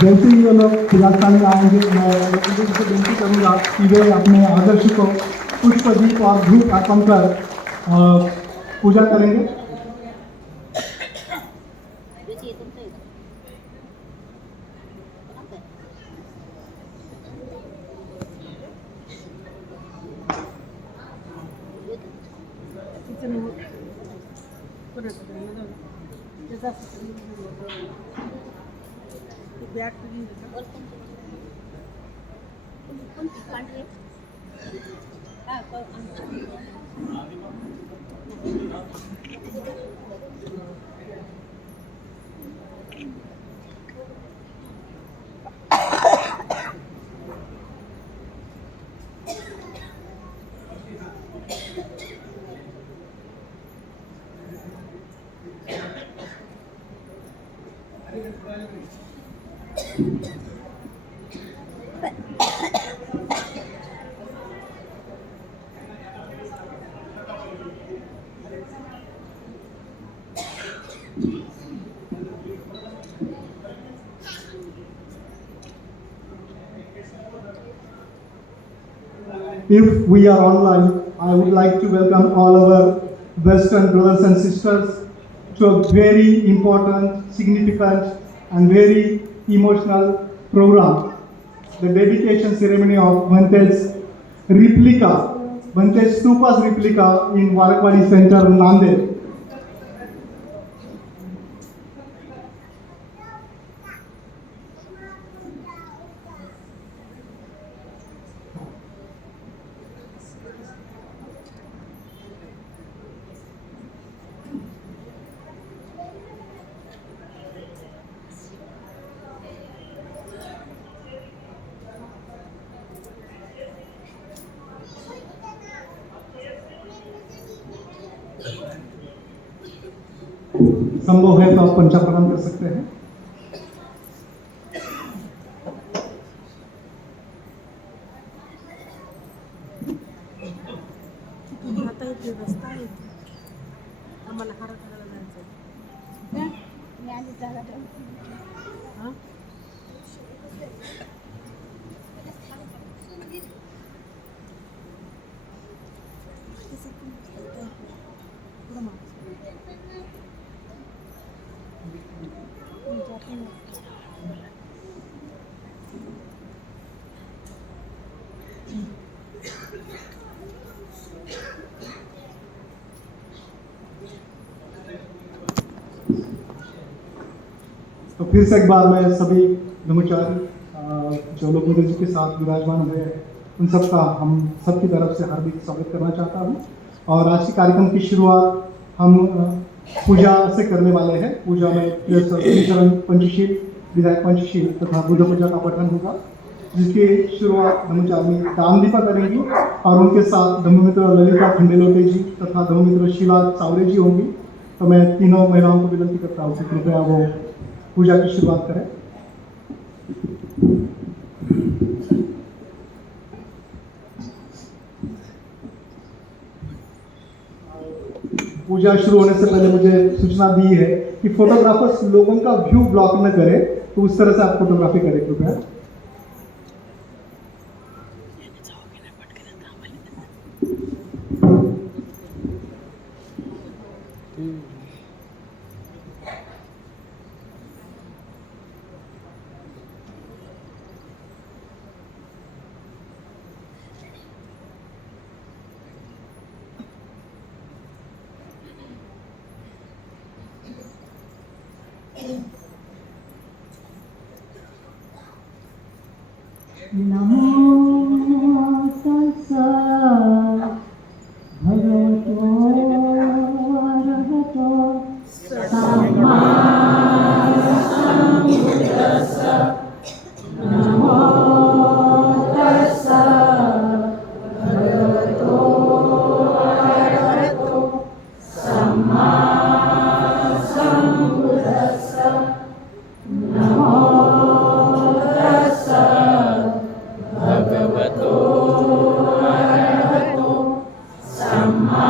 जैसे ही ये लोग खिलास्थान में आएंगे, मैं उनसे विनती करूँगा कि वे अपने आदर्श को पुष्प दीप और धूप अर्पण कर पूजा करेंगे। If we are online, I would like to welcome all our Western brothers and sisters to a very important, significant, and very emotional program, the dedication ceremony of Bhantej's replica, Bhantej Stupa's replica in Warakwadi Center, Nanded. संभव है तो आप पंचा प्रणाम कर सकते हैं। व्यवस्था आहे आम्हाला हार करायला जायचं मी आधी जागा हां तो फिर से एक बार मैं सभी ब्रह्मचारी जो लोग मुझे के साथ विराजमान हुए हैं उन सबका हम सबकी तरफ से हार्दिक स्वागत करना चाहता हूं। और आज के कार्यक्रम की शुरुआत हम पूजा से करने वाले हैं। पूजा में त्रिचरण पंचशील, विधायक पंचशील तथा बुद्ध पूजा का पठन होगा, जिसकी शुरुआत ब्रह्मचारी दानदीपा करेंगी और उनके साथ धर्ममित्र ललिता खंडेलोटे जी तथा धर्ममित्र शीला चावरे जी होंगी। तो मैं तीनों महिलाओं को विनती करता हूँ कि कृपया वो पूजा की शुरुआत करें। पूजा शुरू होने से पहले मुझे सूचना दी है कि फोटोग्राफर्स लोगों का व्यू ब्लॉक न करे, तो उस तरह से आप फोटोग्राफी करें कृपया। नमो तस्सा भगवतो अरहतो सम्मा सम्बुद्धास्सा। नमो तस्सा भगवतो अरहतो सम्मा सम्बुद्धास्सा। नमो तस्सा भगवतो अरहतो सम्मा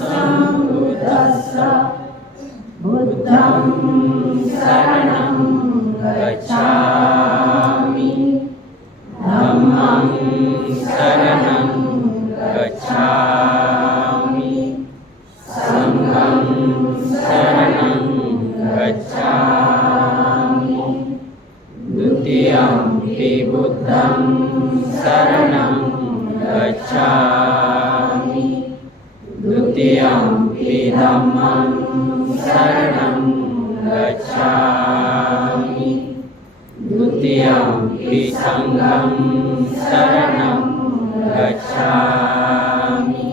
सम्बुद्धास्सा। बुद्धं शरणं गच्छामि। गच्छामि द्वितीयम्पि बुद्धं शरणं गच्छामि द्वितीयम्पि धम्मं शरणं गच्छामि द्वितीयम्पि संघं शरणं गच्छामि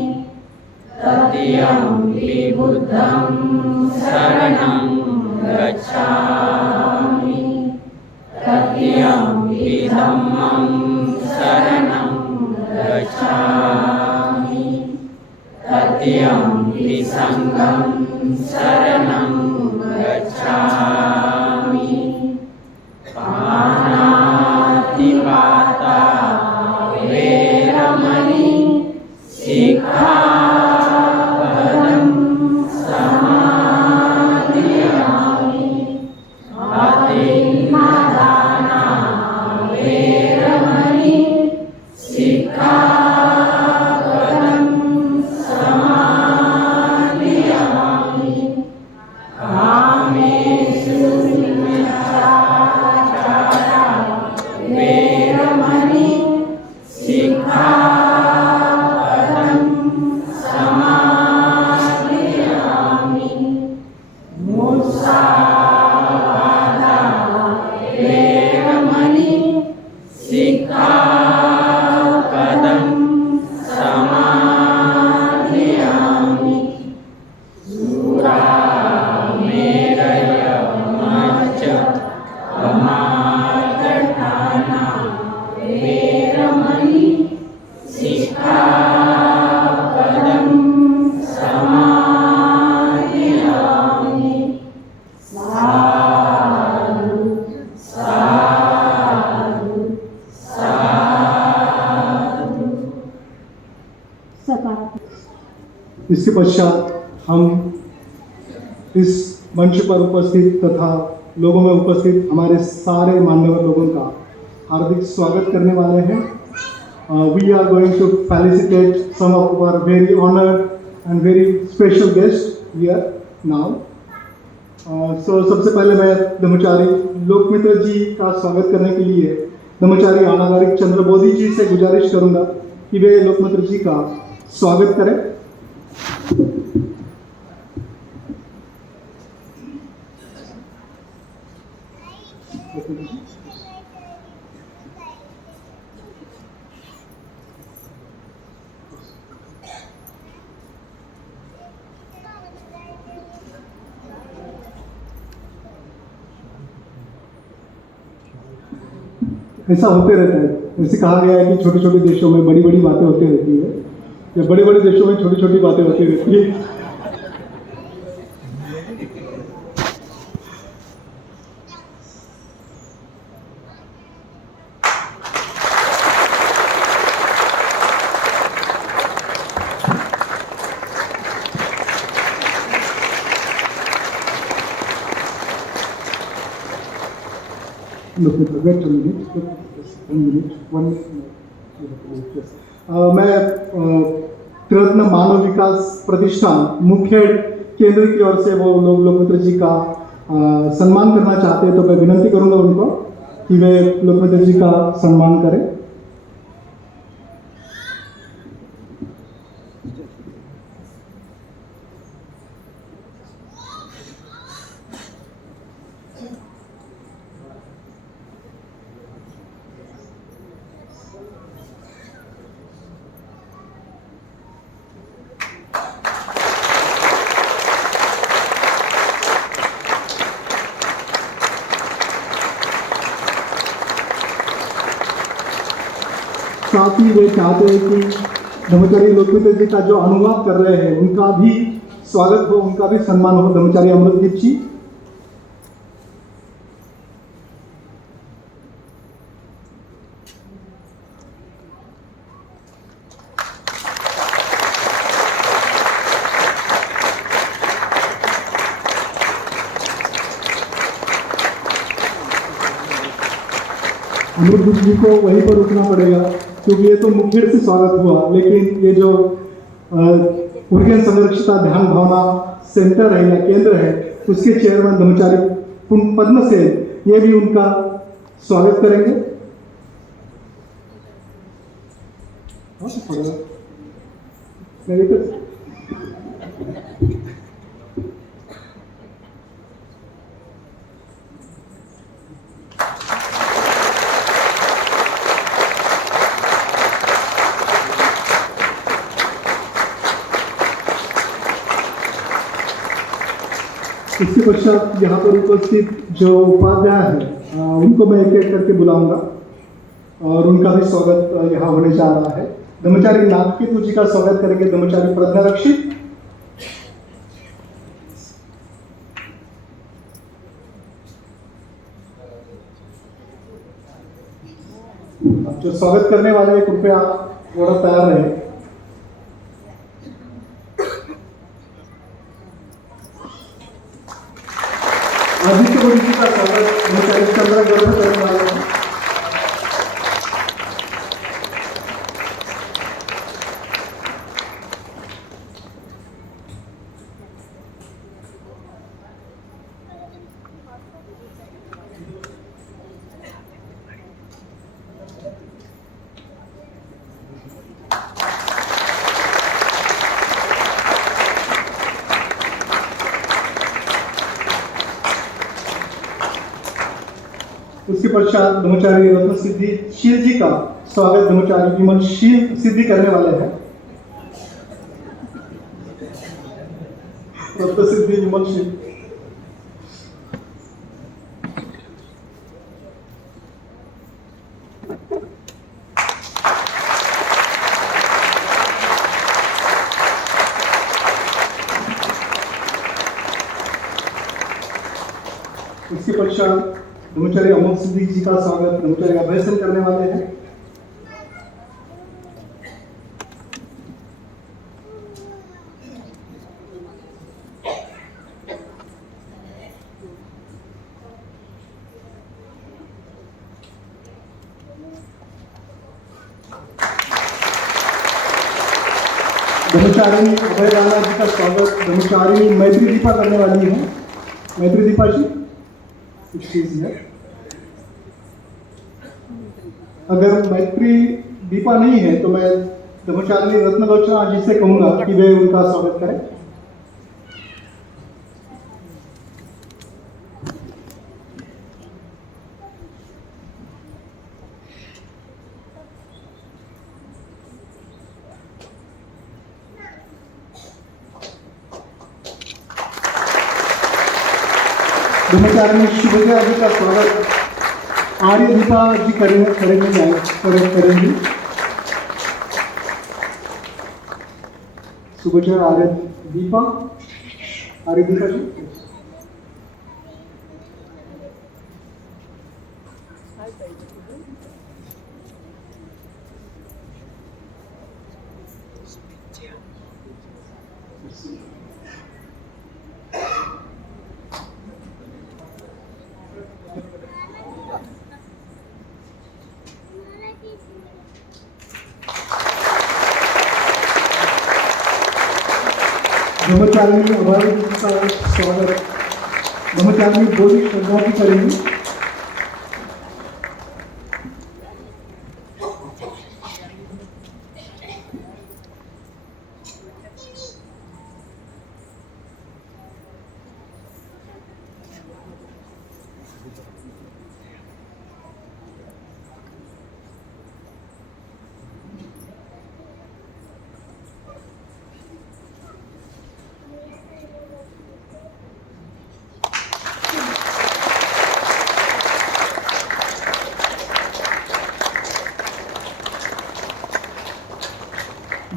तृतीयम्पि बुद्धं शरणं गच्छामि तृतीयम्पि धम्मं शरणं गच्छामि तृतीयम्पि संघं शरणं गच्छामि पाणातिपाता वेरमणि सिक्खापदं समादियामि अतिन्नदाना वेरमणि सिक्खापदं समादियामि कामेषु मिथ्याचारा वेरमणि सिक्खापदं समादियामि मुसावादा वेरमणि सिक्खापदं समादियामि सुरामेरय मज्ज पमादठाना वेरमणि सिक्खापदं समादियामि साधु साधु साधु। इसके पश्चात हम इस मंच पर उपस्थित तथा लोगों में उपस्थित हमारे सारे मान्यवर लोगों का हार्दिक स्वागत करने वाले हैं। We are going to felicitate some of our very honored and very special guests here now. So सबसे पहले मैं ब्रह्मचारी लोकमित्र जी का स्वागत करने के लिए ब्रह्मचारी अनागारिक चंद्रबोधी जी से गुजारिश करूंगा कि वे लोकमित्र जी का स्वागत करें। ऐसा होते रहता है। जैसे कहा गया है कि छोटे छोटे देशों में बड़ी बड़ी बातें होती रहती है, या बड़े बड़े देशों में छोटी छोटी बातें होती रहती है। Look at the wait a minute. मैं त्रिरत्न मानव विकास प्रतिष्ठान मुखेड़ केंद्र की ओर से वो लोग लोकमित्र जी का सम्मान करना चाहते हैं, तो मैं विनती करूंगा उनको कि वे लोकमित्र जी का सम्मान करें। साथ ही वे चाहते हैं कि ब्रह्मचारी लोकमित्र जी का जो अनुवाद कर रहे हैं उनका भी स्वागत हो, उनका भी सम्मान हो। ब्रह्मचारी अमृतदीप जी। अमृतदीप जी को वहीं पर रुकना पड़ेगा क्योंकि ये तो मुखेड़ से स्वागत हुआ, लेकिन ये जो उर्गेन संरक्षिता ध्यान भावना सेंटर है या केंद्र है उसके चेयरमैन ब्रह्मचारी पद्मसेन, ये भी उनका स्वागत करेंगे। Very good. इसके पश्चात यहाँ पर उपस्थित जो उपाध्याय हैं उनको मैं एक एक करके बुलाऊंगा और उनका भी स्वागत यहाँ होने जा रहा है। ब्रह्मचारी नागकेतु जी का स्वागत करेंगे ब्रह्मचारी प्रज्ञा रक्षित। जो स्वागत करने वाले हैं कृपया थोड़ा तैयार रहे। आदित्य गुरु जी का स्वागत ब्रह्मचारी चंद्र गर्भ करने वाले हैं। उसके पश्चात ब्रह्मचारी रत्न सिद्धि शील जी का स्वागत ब्रह्मचारी विमल शील सिद्धि करने वाले हैं। रत्न सिद्धि विमल शील। इसके पश्चात ब्रह्मचारी अमोक सिद्धि जी का स्वागत ब्रह्मचारी अभ्यसन करने वाले हैं। ब्रह्मचारी अभय राणा जी का स्वागत ब्रह्मचारी मैत्री दीपा करने वाली है। मैत्री दीपा जी कुछ चीज है। अगर मैत्री दीपा नहीं है तो मैं ब्रह्मचारी रत्नलोचना जी से कहूंगा कि वे उनका स्वागत करें। ब्रह्मचारी शुभजया जी का स्वागत आर्य दीपा जी करेंगी। शुभजया आर्य दीपा जी। ब्रह्मचारी अभय जी का स्वागत ब्रह्मचारी बोली श्रद्धा जी करेंगे।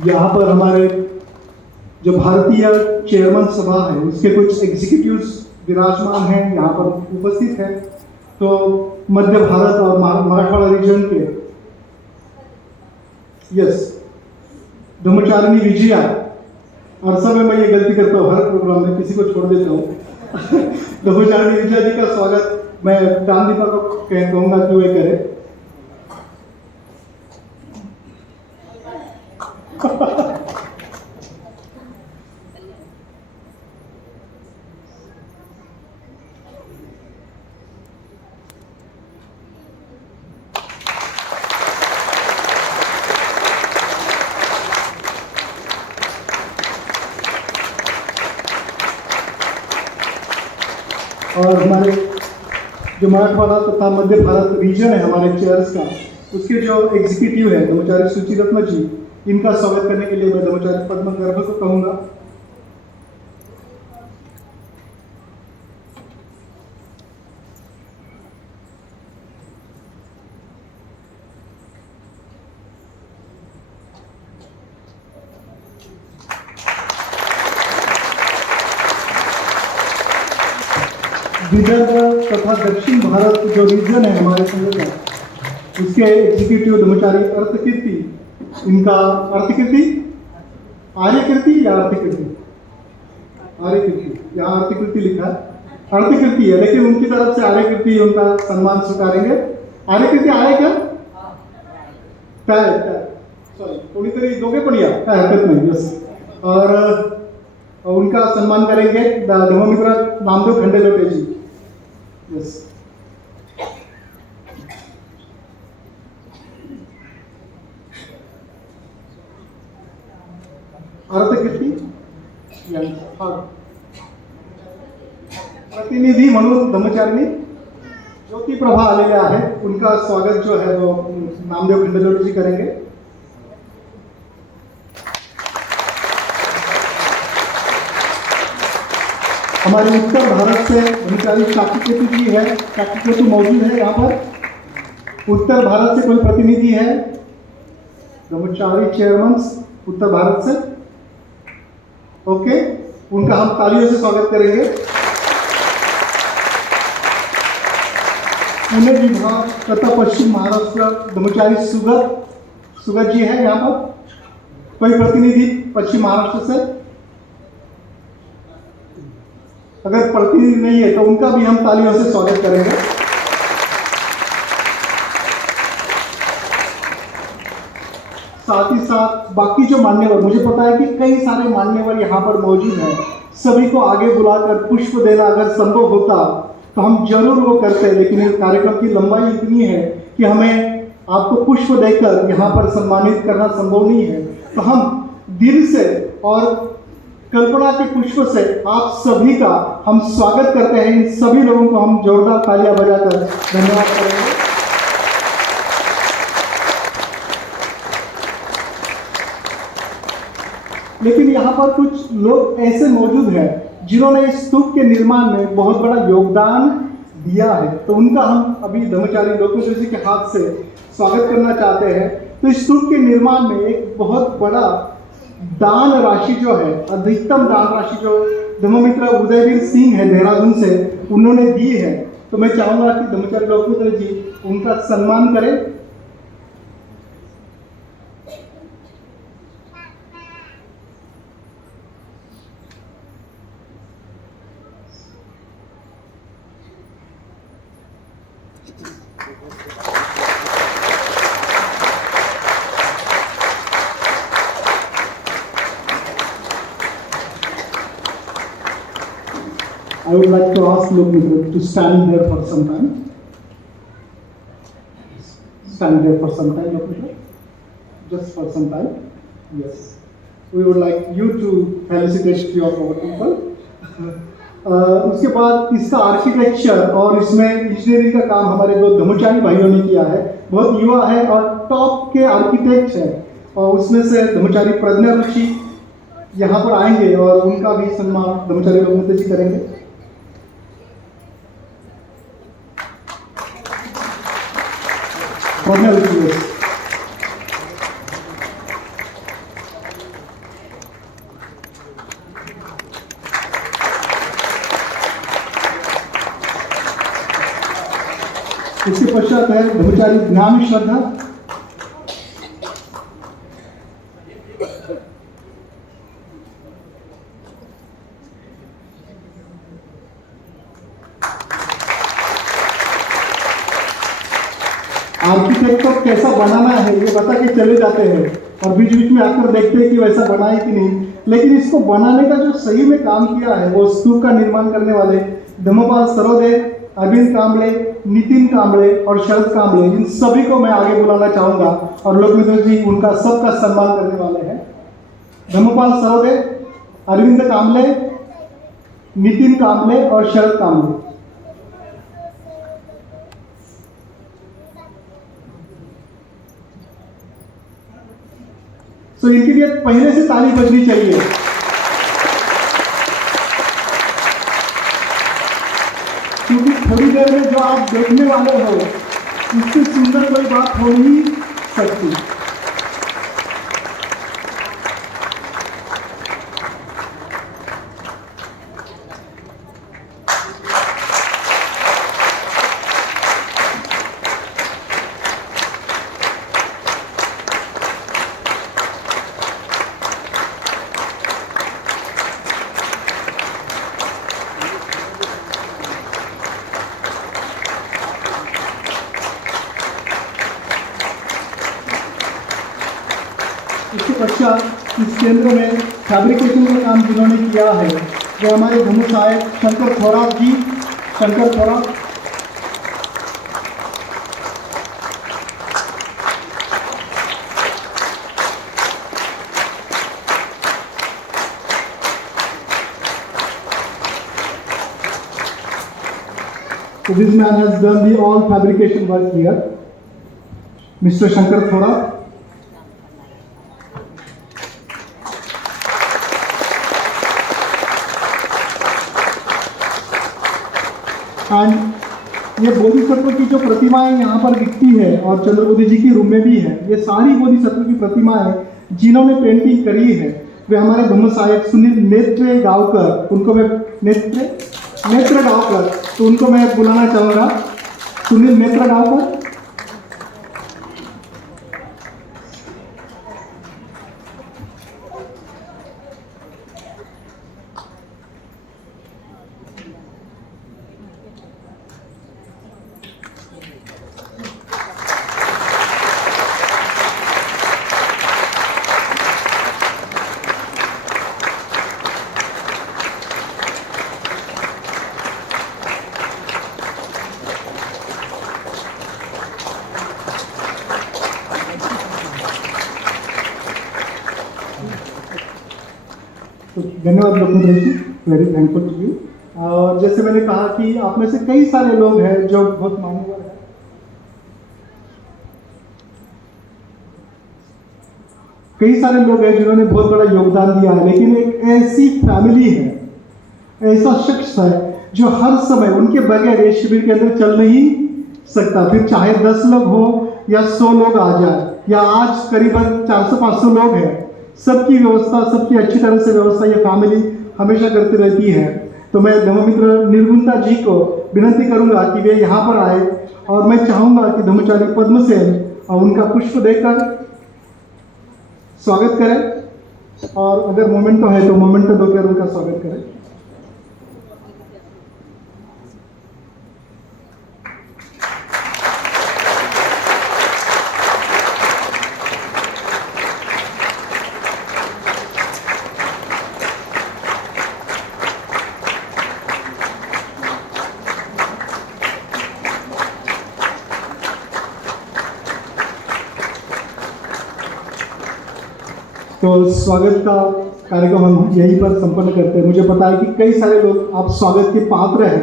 यहाँ पर हमारे जो भारतीय चेयरमैन सभा है उसके कुछ एग्जीक्यूटिव्स विराजमान हैं, यहाँ पर उपस्थित हैं। तो मध्य भारत और मराठवाड़ा रीजन के यस ब्रह्मचारिणी विजया, और सब में मैं ये गलती करता हूँ, हर प्रोग्राम में किसी को छोड़ देता हूँ। ब्रह्मचारिणी विजया जी का स्वागत मैं दानदीपा को कहूँगा कि वे करे। और हमारे जो मराठवाड़ा तथा मध्य भारत रीजन है हमारे चेयर्स का, उसके जो एग्जीक्यूटिव है ब्रह्मचारी सुचिरत्न जी, इनका स्वागत करने के लिए मैं ब्रह्मचारी पद्म गर्भ को कहूँगा। विदर्भ तथा दक्षिण भारत जो रीजन है हमारे संघ का, उसके एग्जीक्यूटिव ब्रह्मचारी अर्थकीर्ति, इनका अर्थकीर्ति आर्यकीर्ति या अर्थकीर्ति, आर्यकीर्ति, यहाँ अर्थकीर्ति लिखा है, अर्थकीर्ति है, लेकिन उनकी तरफ से आर्यकीर्ति उनका सम्मान स्वीकारेंगे। आर्यकीर्ति आहे क्या? काय सॉरी कोणीतरी दोघे पण या, काय हरकत नाही। यस, और उनका सम्मान करेंगे धर्ममित्र नामदेव खंडेलोटे जी। यस, अर्थकीर्ती प्रतिनिधी म्हणून ब्रह्मचारिणी ज्योतिप्रभा आलेल्या आहेत, उनका स्वागत जो है वो नामदेव खंडेलोटे जी करेंगे। हमारे उत्तर भारत से ब्रह्मचारी शाकिकेतु जी है, शाकिकेतु मौजूद है यहाँ पर। उत्तर भारत से कोई प्रतिनिधि है? ब्रह्मचारी चेयरमैन उत्तर भारत से, ओके, उनका हम तालियों से स्वागत करेंगे। पुणे विभाग तथा पश्चिम महाराष्ट्र ब्रह्मचारी सुगत जी है यहाँ पर। कोई प्रतिनिधि पश्चिम महाराष्ट्र से? अगर प्रतिनिधि नहीं है तो उनका भी हम तालियों से स्वागत करेंगे। साथ ही साथ बाकी जो मान्यवर, मुझे पता है कि कई सारे मान्यवर यहाँ पर मौजूद हैं, सभी को आगे बुलाकर पुष्प देना अगर संभव होता तो हम जरूर वो करते, लेकिन इस कार्यक्रम की लंबाई इतनी है कि हमें आपको पुष्प देकर यहाँ पर सम्मानित करना संभव नहीं है। तो हम दिल से और कल्पना के पुष्प से आप सभी का हम स्वागत करते हैं। इन सभी लोगों को हम जोरदार तालियां बजाकर धन्यवाद करेंगे। लेकिन यहाँ पर कुछ लोग ऐसे मौजूद हैं जिन्होंने इस स्तूप के निर्माण में बहुत बड़ा योगदान दिया है, तो उनका हम अभी ब्रह्मचारी लोकेश्वर जी के हाथ से स्वागत करना चाहते हैं। तो इस स्तूप के निर्माण में एक बहुत बड़ा दान राशि जो है, अधिकतम दान राशि जो धर्ममित्र उदयवीर सिंह है देहरादून से, उन्होंने दी है। तो मैं चाहूंगा कि ब्रह्मचारी लोकमित्र जी उनका सम्मान करें। I would like to ask Lokmitra to stand there for some time. Stand there for some time, Lokmitra. Just for some time. Yes. We would like you to felicitate your people. उसके बाद इसका architecture और इसमें engineering का काम हमारे दो ब्रह्मचारी भाइयों ने किया है। बहुत युवा है और टॉप के आर्किटेक्ट है, और उसमें से ब्रह्मचारी प्रज्ञा ऋषि यहाँ पर आएंगे और उनका भी सम्मान ब्रह्मचारी लोकमित्र जी करेंगे। प्रज्ञा ऋषि इसके पश्चात है ब्रह्मचारी ज्ञान श्रद्धा। आर्किटेक्ट को कैसा बनाना है ये बता के चले जाते हैं और बीच बीच में आकर देखते हैं कि वैसा बना है कि नहीं, लेकिन इसको बनाने का जो सही में काम किया है वो स्तूप का निर्माण करने वाले धर्मपाल सरोदे, अरविंद कांबळे, नितिन कांबळे और शरद कांबळे, इन सभी को मैं आगे बुलाना चाहूंगा और लोकमित्र जी उनका सबका सम्मान करने वाले हैं। धर्मपाल सरोदे, अरविंद कांबळे, नितिन कांबळे और शरद कांबळे। तो इनके लिए पहले से ताली बजनी चाहिए। क्योंकि थोड़ी देर में जो आप देखने वाले हो उससे सुंदर कोई बात हो नहीं सकती। इसके पश्चात इस केंद्र में फैब्रिकेशन का काम जिन्होंने किया है वो हमारे धर्म सहायक Shankar Thorat ji. Shankar Thorat So this man has done the all fabrication work here. Mr. Shankar Thorat. And ये बोधिसत्व की जो प्रतिमाएं यहाँ पर दिखती है और चंद्रबोधी जी की रूम में भी है, ये सारी बोधिसत्व की प्रतिमाएं जिन्होंने पेंटिंग करी है वे हमारे धम्म सहायक सुनील नेत्र गांवकर, उनको मैं नेत्र गांवकर, तो उनको मैं बुलाना चाहूँगा। सुनील नेत्र गांवकर। तो धन्यवाद लोकमुद्रा जी, वेरी थैंकफुल टू यू। और जैसे मैंने कहा कि आप में से कई सारे लोग हैं जो बहुत मान्यवर हैं, कई सारे लोग हैं जिन्होंने बहुत बड़ा योगदान दिया है, लेकिन एक ऐसी फैमिली है, ऐसा शख्स है जो हर समय उनके बगैर इस शिविर के अंदर चल नहीं सकता। फिर चाहे 10 लोग हो या 100 लोग आ जाए, या आज करीबन 400-500 लोग हैं, सबकी व्यवस्था, सबकी अच्छी तरह से व्यवस्था ये फैमिली हमेशा करती रहती है। तो मैं धर्ममित्र निर्गुणता जी को विनती करूंगा कि वे यहाँ पर आए, और मैं चाहूंगा कि धर्मचारी पद्मसेन उनका पुष्प देकर स्वागत करें, और अगर मोमेंटो है तो मोमेंटो देकर उनका स्वागत करें। तो स्वागत का कार्यक्रम हम यहीं पर संपन्न करते हैं। मुझे पता है कि कई सारे लोग आप स्वागत के पात्र हैं,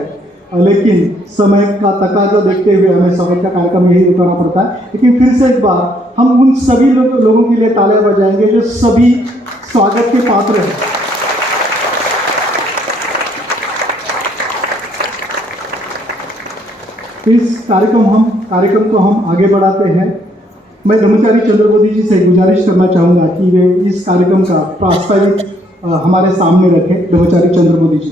लेकिन समय का तकाजा देखते हुए हमें स्वागत का कार्यक्रम यही रुकाना पड़ता है। लेकिन फिर से एक बार हम उन सभी लोगों के लिए तालियां बजाएंगे जो सभी स्वागत के पात्र हैं। इस कार्यक्रम को हम आगे बढ़ाते हैं। मैं ब्रह्मचारी चंद्रबोधी जी से गुजारिश करना चाहूँगा कि वे इस कार्यक्रम का प्रास्ताविक हमारे सामने रखें। ब्रह्मचारी चंद्रबोधी जी।